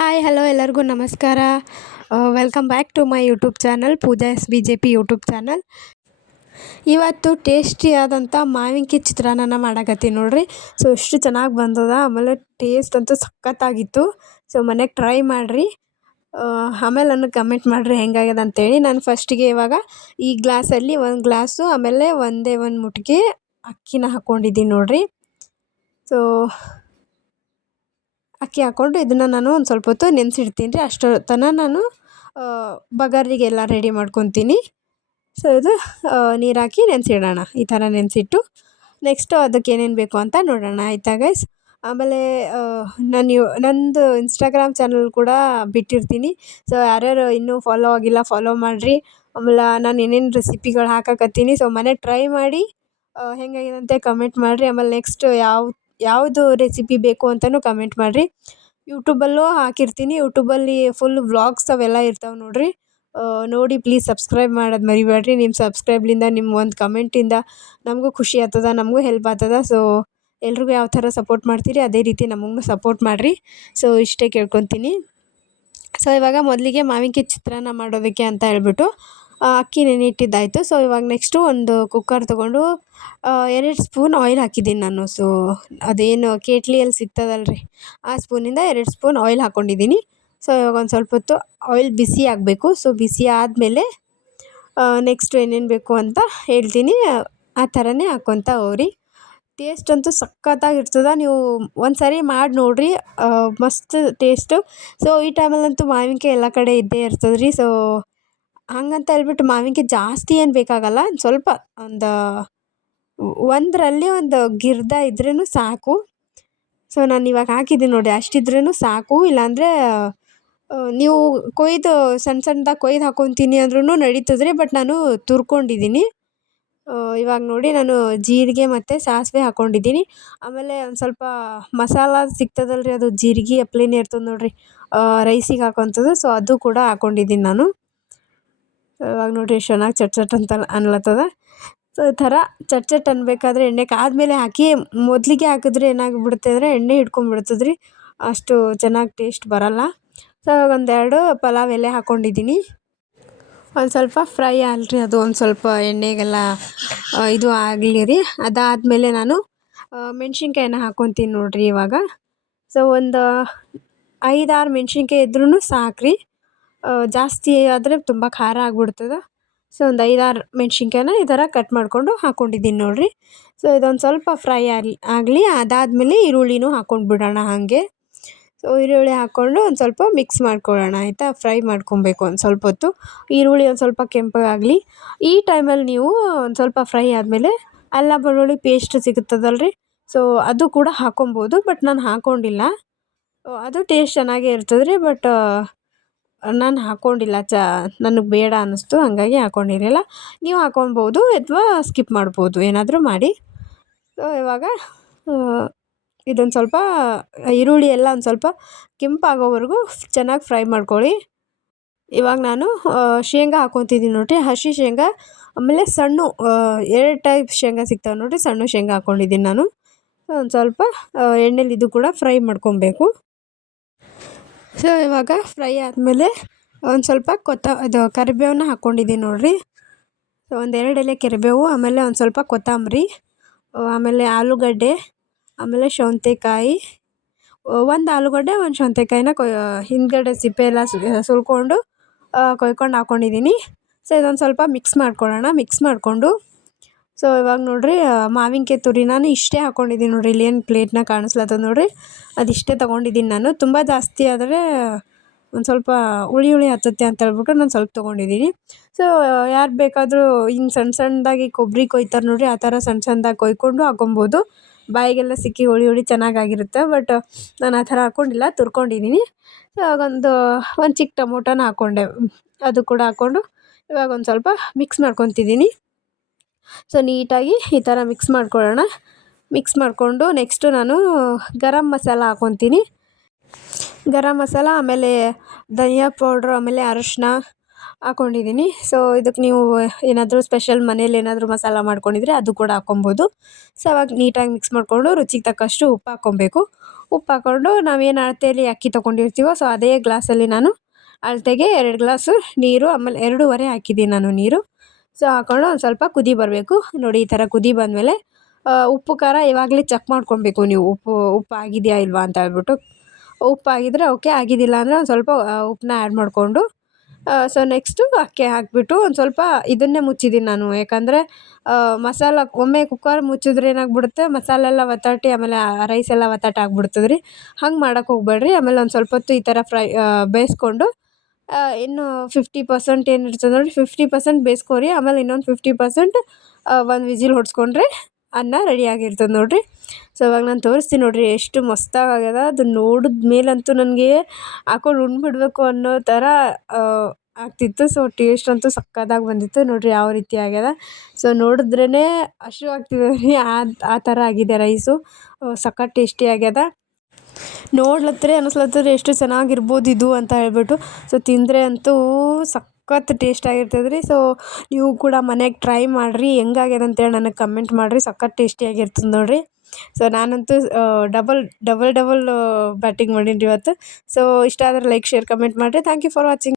Hi hello ಎಲ್ಲರಿಗೂ ನಮಸ್ಕಾರ. Welcome back to my YouTube channel Pooja SBJP YouTube channel. ಇವತ್ತು ಟೇಸ್ಟಿಯಾದಂಥ ಮಾವಿನಕಾಯಿ ಚಿತ್ರಾನ್ನ ಮಾಡಕತ್ತೀನಿ ನೋಡ್ರಿ. ಸೊ ಎಷ್ಟು ಚೆನ್ನಾಗಿ ಬಂದದ, ಆಮೇಲೆ ಟೇಸ್ಟ್ ಅಂತೂ ಸಖತ್ತಾಗಿತ್ತು. ಸೊ ಮನೆಗೆ ಟ್ರೈ ಮಾಡಿರಿ, ಆಮೇಲೆ ನನಗೆ ಕಮೆಂಟ್ ಮಾಡಿರಿ ಹೆಂಗಾಗ್ಯದ ಅಂತೇಳಿ. ನಾನು ಫಸ್ಟಿಗೆ ಇವಾಗ ಈ ಗ್ಲಾಸಲ್ಲಿ ಒಂದು ಗ್ಲಾಸು, ಆಮೇಲೆ ಒಂದೇ ಒಂದು ಮುಟ್ಗಿ ಅಕ್ಕಿನ ಹಾಕ್ಕೊಂಡಿದ್ದೀನಿ ನೋಡ್ರಿ. ಸೊ ಅಕ್ಕಿ ಹಾಕ್ಕೊಂಡು ಇದನ್ನು ನಾನು ಒಂದು ಸ್ವಲ್ಪ ಹೊತ್ತು ನೆನೆಸಿಡ್ತೀನಿ ರೀ. ಅಷ್ಟರ ತನಕ ನಾನು ಬಗಾರಿಗೆಲ್ಲ ರೆಡಿ ಮಾಡ್ಕೊತೀನಿ. ಸೊ ಇದು ನೀರು ಹಾಕಿ ನೆನೆಸಿಡೋಣ. ಈ ಥರ ನೆನೆಸಿಟ್ಟು ನೆಕ್ಸ್ಟು ಅದಕ್ಕೆ ಏನೇನು ಬೇಕು ಅಂತ ನೋಡೋಣ, ಆಯಿತಾ ಗೈಸ್. ಆಮೇಲೆ ನಂದು ಇನ್ಸ್ಟಾಗ್ರಾಮ್ ಚಾನಲ್ ಕೂಡ ಬಿಟ್ಟಿರ್ತೀನಿ. ಸೊ ಯಾರ್ಯಾರು ಇನ್ನೂ ಫಾಲೋ ಆಗಿಲ್ಲ ಫಾಲೋ ಮಾಡಿರಿ. ಆಮೇಲೆ ನಾನು ಏನೇನು ರೆಸಿಪಿಗಳು ಹಾಕಕತ್ತೀನಿ, ಸೊ ಮನೆಗೆ ಟ್ರೈ ಮಾಡಿ ಹೆಂಗಾಗಿದೆ ಅಂತ ಕಮೆಂಟ್ ಮಾಡಿರಿ. ಆಮೇಲೆ ನೆಕ್ಸ್ಟ್ ಯಾವುದು ರೆಸಿಪಿ ಬೇಕು ಅಂತಲೂ ಕಮೆಂಟ್ ಮಾಡಿರಿ. ಯೂಟ್ಯೂಬಲ್ಲೂ ಹಾಕಿರ್ತೀನಿ. ಯೂಟ್ಯೂಬಲ್ಲಿ ಫುಲ್ ವ್ಲಾಗ್ಸ್ ಅವೆಲ್ಲ ಇರ್ತಾವೆ ನೋಡಿರಿ. ನೋಡಿ ಪ್ಲೀಸ್ ಸಬ್ಸ್ಕ್ರೈಬ್ ಮಾಡೋದು ಮರಿಬೇಡ್ರಿ. ನಿಮ್ಮ ಸಬ್ಸ್ಕ್ರೈಬ್ಲಿಂದ, ನಿಮ್ಮ ಒಂದು ಕಮೆಂಟಿಂದ ನಮಗೂ ಖುಷಿ ಆಗ್ತದ, ನಮಗೂ ಹೆಲ್ಪ್ ಆಗ್ತದ. ಸೊ ಎಲ್ರಿಗೂ ಯಾವ ಥರ ಸಪೋರ್ಟ್ ಮಾಡ್ತೀರಿ ಅದೇ ರೀತಿ ನಮಗೂ ಸಪೋರ್ಟ್ ಮಾಡಿರಿ. ಸೊ ಇಷ್ಟೇ ಕೇಳ್ಕೊತೀನಿ. ಸೊ ಇವಾಗ ಮೊದಲಿಗೆ ಮಾವಿನಕಾಯಿ ಚಿತ್ರಾನ್ನ ಮಾಡೋದಕ್ಕೆ ಅಂತ ಹೇಳ್ಬಿಟ್ಟು ಅಕ್ಕಿ ನೆನೆಯಿಟ್ಟಿದ್ದಾಯಿತು. ಸೊ ಇವಾಗ ನೆಕ್ಸ್ಟು ಒಂದು ಕುಕ್ಕರ್ ತೊಗೊಂಡು 2 ಸ್ಪೂನ್ ಆಯಿಲ್ ಹಾಕಿದ್ದೀನಿ ನಾನು. ಸೊ ಅದೇನು ಕೇಟ್ಲಿಯಲ್ಲಿ ಸಿಗ್ತದಲ್ರಿ, ಆ ಸ್ಪೂನಿಂದ 2 ಸ್ಪೂನ್ ಆಯಿಲ್ ಹಾಕ್ಕೊಂಡಿದ್ದೀನಿ. ಸೊ ಇವಾಗ ಒಂದು ಸ್ವಲ್ಪ ಹೊತ್ತು ಆಯಿಲ್ ಬಿಸಿ ಆಗಬೇಕು. ಸೊ ಬಿಸಿ ಆದಮೇಲೆ ನೆಕ್ಸ್ಟ್ ಏನೇನು ಬೇಕು ಅಂತ ಹೇಳ್ತೀನಿ, ಆ ಥರನೇ ಹಾಕ್ಕೊತ ಹೋಗ್ರಿ. ಟೇಸ್ಟ್ ಅಂತೂ ಸಖತ್ತಾಗಿರ್ತದೆ. ನೀವು ಒಂದು ಸಾರಿ ಮಾಡಿ ನೋಡಿರಿ, ಮಸ್ತ್ ಟೇಸ್ಟು. ಸೊ ಈ ಟೈಮಲ್ಲಂತೂ ಮಾವಿನಕಾಯಿ ಎಲ್ಲ ಕಡೆ ಇದ್ದೇ ಇರ್ತದೆ ರೀ. ಸೊ ಹಂಗಂತ ಹೇಳ್ಬಿಟ್ಟು ಮಾವಿನಕಾಯಿ ಜಾಸ್ತಿ ಏನು ಬೇಕಾಗಲ್ಲ, ಸ್ವಲ್ಪ ಒಂದರಲ್ಲಿ ಒಂದು ಗಿರ್ದ ಇದ್ರೂ ಸಾಕು. ಸೊ ನಾನು ಇವಾಗ ಹಾಕಿದ್ದೀನಿ ನೋಡಿ, ಅಷ್ಟಿದ್ರೂ ಸಾಕು. ಇಲ್ಲಾಂದರೆ ನೀವು ಕೊಯ್ದು ಸಣ್ಣದಾಗಿ ಕೊಯ್ದು ಹಾಕ್ಕೊತೀನಿ ಅಂದ್ರೂ ನಡೀತದ್ರಿ. ಬಟ್ ನಾನು ತುರ್ಕೊಂಡಿದ್ದೀನಿ. ಇವಾಗ ನೋಡಿ ನಾನು ಜೀರಿಗೆ ಮತ್ತು ಸಾಸಿವೆ ಹಾಕ್ಕೊಂಡಿದ್ದೀನಿ. ಆಮೇಲೆ ಒಂದು ಸ್ವಲ್ಪ ಮಸಾಲ ಸಿಗ್ತದಲ್ರಿ, ಅದು ಜೀರಿಗೆ ಅಪ್ಲೇನೇ ಇರ್ತದೆ ನೋಡಿರಿ, ರೈಸಿಗೆ ಹಾಕೋಂಥದ್ದು. ಸೊ ಅದು ಕೂಡ ಹಾಕ್ಕೊಂಡಿದ್ದೀನಿ ನಾನು. ಇವಾಗ ನೋಡಿರಿ ಎಷ್ಟು ಚೆನ್ನಾಗಿ ಚಟ್ ಅಂತ ಅನ್ಲತ್ತದ. ಸೊ ಈ ಥರ ಚಟ್ ಅನ್ಬೇಕಾದ್ರೆ ಎಣ್ಣೆ ಕಾದ್ಮೇಲೆ ಹಾಕಿ, ಮೊದಲಿಗೆ ಹಾಕಿದ್ರೆ ಏನಾಗಿಬಿಡುತ್ತೆ ಅಂದರೆ ಎಣ್ಣೆ ಹಿಡ್ಕೊಂಡ್ಬಿಡ್ತದೆ ರೀ, ಅಷ್ಟು ಚೆನ್ನಾಗಿ ಟೇಸ್ಟ್ ಬರೋಲ್ಲ. ಸೊ ಇವಾಗ ಒಂದೆರಡು ಪಲಾವ್ ಎಲೆ ಹಾಕ್ಕೊಂಡಿದ್ದೀನಿ. ಒಂದು ಸ್ವಲ್ಪ ಫ್ರೈ ಆಗಲಿ, ಅದು ಒಂದು ಸ್ವಲ್ಪ ಎಣ್ಣೆಗೆಲ್ಲ ಇದು ಆಗಲಿ ರೀ. ಅದಾದಮೇಲೆ ನಾನು ಮೆಣಸಿನ್ಕಾಯಿನ ಹಾಕ್ಕೊತೀನಿ ನೋಡಿರಿ ಇವಾಗ. ಸೊ ಒಂದು 5-6 ಮೆಣಸಿನ್ಕಾಯಿ ಇದ್ರೂ ಸಾಕ್ರಿ, ಜಾಸ್ತಿ ಆದರೆ ತುಂಬ ಖಾರ ಆಗಿಬಿಡ್ತದೆ. ಸೊ ಒಂದು 5-6 ಮೆಣಸಿನ್ಕಾಯಿನ ಈ ಥರ ಕಟ್ ಮಾಡಿಕೊಂಡು ಹಾಕ್ಕೊಂಡಿದ್ದೀನಿ ನೋಡಿರಿ. ಸೊ ಇದೊಂದು ಸ್ವಲ್ಪ ಫ್ರೈ ಆಗಲಿ. ಅದಾದಮೇಲೆ ಈರುಳ್ಳಿನೂ ಹಾಕ್ಕೊಂಡು ಬಿಡೋಣ ಹಾಗೆ. ಸೊ ಈರುಳ್ಳಿ ಹಾಕ್ಕೊಂಡು ಒಂದು ಸ್ವಲ್ಪ ಮಿಕ್ಸ್ ಮಾಡ್ಕೊಳ್ಳೋಣ, ಆಯಿತಾ. ಫ್ರೈ ಮಾಡ್ಕೊಬೇಕು ಒಂದು ಸ್ವಲ್ಪ ಹೊತ್ತು. ಈರುಳ್ಳಿ ಒಂದು ಸ್ವಲ್ಪ ಕೆಂಪಗಾಗಲಿ. ಈ ಟೈಮಲ್ಲಿ ನೀವು ಒಂದು ಸ್ವಲ್ಪ ಫ್ರೈ ಆದಮೇಲೆ ಅಲ್ಲ ಬೆಳ್ಳುಳ್ಳಿ ಪೇಸ್ಟ್ ಸಿಗುತ್ತದಲ್ರಿ, ಸೊ ಅದು ಕೂಡ ಹಾಕ್ಕೊಬೋದು. ಬಟ್ ನಾನು ಹಾಕ್ಕೊಂಡಿಲ್ಲ, ಅದು ಟೇಸ್ಟ್ ಚೆನ್ನಾಗೇ ಇರ್ತದೆ ರೀ. ಬಟ್ ನಾನು ಹಾಕ್ಕೊಂಡಿಲ್ಲ, ನನಗೆ ಬೇಡ ಅನ್ನಿಸ್ತು, ಹಾಗಾಗಿ ಹಾಕ್ಕೊಂಡಿರಲಿಲ್ಲ. ನೀವು ಹಾಕ್ಕೊಬೋದು ಅಥವಾ ಸ್ಕಿಪ್ ಮಾಡ್ಬೋದು, ಏನಾದರೂ ಮಾಡಿ. ಸೊ ಇವಾಗ ಇದೊಂದು ಸ್ವಲ್ಪ ಈರುಳ್ಳಿ ಎಲ್ಲ ಒಂದು ಸ್ವಲ್ಪ ಕೆಂಪಾಗೋವರೆಗೂ ಚೆನ್ನಾಗಿ ಫ್ರೈ ಮಾಡ್ಕೊಳ್ಳಿ. ಇವಾಗ ನಾನು ಶೇಂಗಾ ಹಾಕ್ಕೊತಿದ್ದೀನಿ ನೋಡಿರಿ, ಹಸಿ ಶೇಂಗಾ. ಆಮೇಲೆ ಸಣ್ಣ 2 ಟೈಪ್ ಶೇಂಗಾ ಸಿಗ್ತಾವೆ ನೋಡಿರಿ, ಸಣ್ಣ ಶೇಂಗಾ ಹಾಕ್ಕೊಂಡಿದ್ದೀನಿ ನಾನು. ಒಂದು ಸ್ವಲ್ಪ ಎಣ್ಣೆಲಿ ಇದು ಕೂಡ ಫ್ರೈ ಮಾಡ್ಕೊಬೇಕು. ಸೊ ಇವಾಗ ಫ್ರೈ ಆದಮೇಲೆ ಒಂದು ಸ್ವಲ್ಪ ಅದು ಕರಿಬೇವನ್ನ ಹಾಕ್ಕೊಂಡಿದ್ದೀನಿ ನೋಡಿರಿ. ಸೊ 1-2 ಎಲೆ ಕರಿಬೇವು, ಆಮೇಲೆ ಒಂದು ಸ್ವಲ್ಪ ಕೊತ್ತಂಬರಿ, ಆಮೇಲೆ ಆಲೂಗಡ್ಡೆ, ಆಮೇಲೆ ಸೌತೆಕಾಯಿ. ಒಂದು ಆಲೂಗಡ್ಡೆ, ಒಂದು ಸೌತೆಕಾಯಿನ ಹಿಂದ್ಗಡೆ ಸಿಪ್ಪೆ ಎಲ್ಲ ಸುಲ್ಕೊಂಡು ಕೊಯ್ಕೊಂಡು ಹಾಕ್ಕೊಂಡಿದ್ದೀನಿ. ಸೊ ಇದೊಂದು ಸ್ವಲ್ಪ ಮಿಕ್ಸ್ ಮಾಡ್ಕೊಳ್ಳೋಣ. ಮಿಕ್ಸ್ ಮಾಡಿಕೊಂಡು ಸೊ ಇವಾಗ ನೋಡಿರಿ ಮಾವಿನಕಾಯಿ ತುರಿ ನಾನು ಇಷ್ಟೇ ಹಾಕ್ಕೊಂಡಿದ್ದೀನಿ ನೋಡಿರಿ. ಇಲ್ಲಿ ಏನು ಪ್ಲೇಟ್ನ ಕಾಣಿಸ್ಲತ್ತದ ನೋಡಿರಿ, ಅದಿಷ್ಟೇ ತೊಗೊಂಡಿದ್ದೀನಿ ನಾನು. ತುಂಬ ಜಾಸ್ತಿ ಆದರೆ ಒಂದು ಸ್ವಲ್ಪ ಹುಳಿ ಹತ್ತುತ್ತೆ ಅಂತ ಹೇಳ್ಬಿಟ್ಟು ನಾನು ಸ್ವಲ್ಪ ತೊಗೊಂಡಿದ್ದೀನಿ. ಸೊ ಯಾರು ಬೇಕಾದರೂ ಹಿಂಗೆ ಸಣ್ಣದಾಗಿ ಕೊಬ್ಬರಿ ಕೊಯ್ತಾರೆ ನೋಡಿರಿ, ಆ ಥರ ಸಣ್ಣದಾಗಿ ಕೊಯ್ಕೊಂಡು ಹಾಕ್ಕೊಬೋದು. ಬಾಯಿಗೆಲ್ಲ ಸಿಕ್ಕಿ ಹುಳಿ ಚೆನ್ನಾಗಾಗಿರುತ್ತೆ. ಬಟ್ ನಾನು ಆ ಥರ ಹಾಕ್ಕೊಂಡಿಲ್ಲ, ತುರ್ಕೊಂಡಿದ್ದೀನಿ. ಇವಾಗ ಒಂದು ಚಿಕ್ಕ ಟೊಮೊಟೊನ ಹಾಕ್ಕೊಂಡೆ, ಅದು ಕೂಡ ಹಾಕ್ಕೊಂಡು ಇವಾಗ ಒಂದು ಸ್ವಲ್ಪ ಮಿಕ್ಸ್ ಮಾಡ್ಕೊತಿದ್ದೀನಿ. ಸೊ ನೀಟಾಗಿ ಈ ಥರ ಮಿಕ್ಸ್ ಮಾಡ್ಕೊಳ್ಳೋಣ. ಮಿಕ್ಸ್ ಮಾಡಿಕೊಂಡು ನೆಕ್ಸ್ಟು ನಾನು ಗರಂ ಮಸಾಲ ಹಾಕ್ಕೊತೀನಿ. ಗರಂ ಮಸಾಲ, ಆಮೇಲೆ ಧನಿಯಾ ಪೌಡ್ರು, ಆಮೇಲೆ ಅರಶಿನ ಹಾಕ್ಕೊಂಡಿದ್ದೀನಿ. ಸೊ ಇದಕ್ಕೆ ನೀವು ಏನಾದರೂ ಸ್ಪೆಷಲ್ ಮನೇಲಿ ಏನಾದರೂ ಮಸಾಲ ಮಾಡ್ಕೊಂಡಿದ್ರೆ ಅದು ಕೂಡ ಹಾಕ್ಕೊಬೋದು. ಸೊ ಅವಾಗ ನೀಟಾಗಿ ಮಿಕ್ಸ್ ಮಾಡಿಕೊಂಡು ರುಚಿಗೆ ತಕ್ಕಷ್ಟು ಉಪ್ಪು ಹಾಕ್ಕೊಬೇಕು. ಉಪ್ಪು ಹಾಕ್ಕೊಂಡು ನಾವೇನು ಅಳತೆಯಲ್ಲಿ ಅಕ್ಕಿ ತೊಗೊಂಡಿರ್ತೀವೋ ಸೊ ಅದೇ ಗ್ಲಾಸಲ್ಲಿ ನಾನು ಅಳತೆಗೆ 2 ಗ್ಲಾಸು ನೀರು, ಆಮೇಲೆ 2.5 ಹಾಕಿದ್ದೀನಿ ನಾನು ನೀರು. ಸೊ ಹಾಕ್ಕೊಂಡು ಒಂದು ಸ್ವಲ್ಪ ಕುದಿ ಬರಬೇಕು ನೋಡಿ. ಈ ಥರ ಕುದಿ ಬಂದಮೇಲೆ ಉಪ್ಪು ಖಾರ ಇವಾಗಲೇ ಚೆಕ್ ಮಾಡ್ಕೊಬೇಕು ನೀವು. ಉಪ್ಪು ಆಗಿದೆಯಾ ಇಲ್ವಾ ಅಂತ ಹೇಳ್ಬಿಟ್ಟು. ಉಪ್ಪು ಆಗಿದ್ರೆ ಓಕೆ, ಆಗಿದ್ದಿಲ್ಲ ಅಂದರೆ ಒಂದು ಸ್ವಲ್ಪ ಉಪ್ಪನ್ನ ಆ್ಯಡ್ ಮಾಡಿಕೊಂಡು ಸೊ ನೆಕ್ಸ್ಟು ಅಕ್ಕಿ ಹಾಕಿಬಿಟ್ಟು ಒಂದು ಸ್ವಲ್ಪ ಇದನ್ನೇ ಮುಚ್ಚಿದ್ದೀನಿ ನಾನು. ಯಾಕಂದರೆ ಮಸಾಲ ಒಮ್ಮೆ ಕುಕ್ಕರ್ ಮುಚ್ಚಿದ್ರೆ ಏನಾಗ್ಬಿಡುತ್ತೆ, ಮಸಾಲೆ ಎಲ್ಲ ಒತ್ತಟಿ ಆಮೇಲೆ ರೈಸ್ ಎಲ್ಲ ಒತ್ತಟ ಆಗ್ಬಿಡ್ತದೆ ರೀ. ಹಂಗೆ ಮಾಡೋಕ್ಕೆ ಹೋಗ್ಬೇಡ್ರಿ. ಆಮೇಲೆ ಒಂದು ಸ್ವಲ್ಪ ಹೊತ್ತು ಈ ಥರ ಬೇಯಿಸ್ಕೊಂಡು ಇನ್ನು 50% ಏನಿರ್ತದೆ ನೋಡಿ, 50% ಬೇಯಿಸ್ಕೊರಿ. ಆಮೇಲೆ ಇನ್ನೊಂದು 50% ಒಂದು ವಿಸಿಲ್ ಹೊಡ್ಸ್ಕೊಂಡ್ರೆ ಅನ್ನ ರೆಡಿಯಾಗಿರ್ತದೆ ನೋಡಿರಿ. ಸೊ ಇವಾಗ ನಾನು ತೋರಿಸ್ತೀನಿ ನೋಡಿರಿ, ಎಷ್ಟು ಮಸ್ತಾಗ್ಯದ. ಅದು ನೋಡಿದ ಮೇಲಂತೂ ನನಗೆ ಹಾಕೊಂಡು ಉಂಡ್ಬಿಡ್ಬೇಕು ಅನ್ನೋ ಥರ ಆಗ್ತಿತ್ತು. ಸೊ ಟೇಸ್ಟ್ ಅಂತೂ ಸಕ್ಕತ್ತಾಗಿ ಬಂದಿತ್ತು ನೋಡಿರಿ, ಯಾವ ರೀತಿ ಆಗ್ಯದ. ಸೊ ನೋಡಿದ್ರೇ ಹಸಿವು ಆಗ್ತಿದೆ ರೀ, ಆ ಥರ ಆಗಿದೆ ರೈಸು. ಸಖತ್ ಟೇಸ್ಟಿ ಆಗ್ಯದ. ನೋಡ್ಲತ್ತರೆ ಅನ್ನಿಸ್ಲತ್ತದ್ರಿ ಎಷ್ಟು ಚೆನ್ನಾಗಿರ್ಬೋದು ಇದು ಅಂತ ಹೇಳ್ಬಿಟ್ಟು. ಸೊ ತಿಂದರೆ ಅಂತೂ ಸಖತ್ ಟೇಸ್ಟ್ ಆಗಿರ್ತದೆ ರೀ. ಸೊ ನೀವು ಕೂಡ ಮನೆಯಾಗ ಟ್ರೈ ಮಾಡಿರಿ, ಹೆಂಗಾಗ್ಯದ ಅಂತೇಳಿ ನನಗೆ ಕಮೆಂಟ್ ಮಾಡಿರಿ. ಸಖತ್ ಟೇಸ್ಟಿಯಾಗಿರ್ತದೆ ನೋಡಿರಿ. ಸೊ ನಾನಂತೂ ಡಬಲ್ ಬ್ಯಾಟಿಂಗ್ ಮಾಡೀನಿ ರೀ ಇವತ್ತು. ಸೊ ಇಷ್ಟ ಆದರೆ ಲೈಕ್, ಶೇರ್, ಕಮೆಂಟ್ ಮಾಡಿರಿ. Thank you for watching.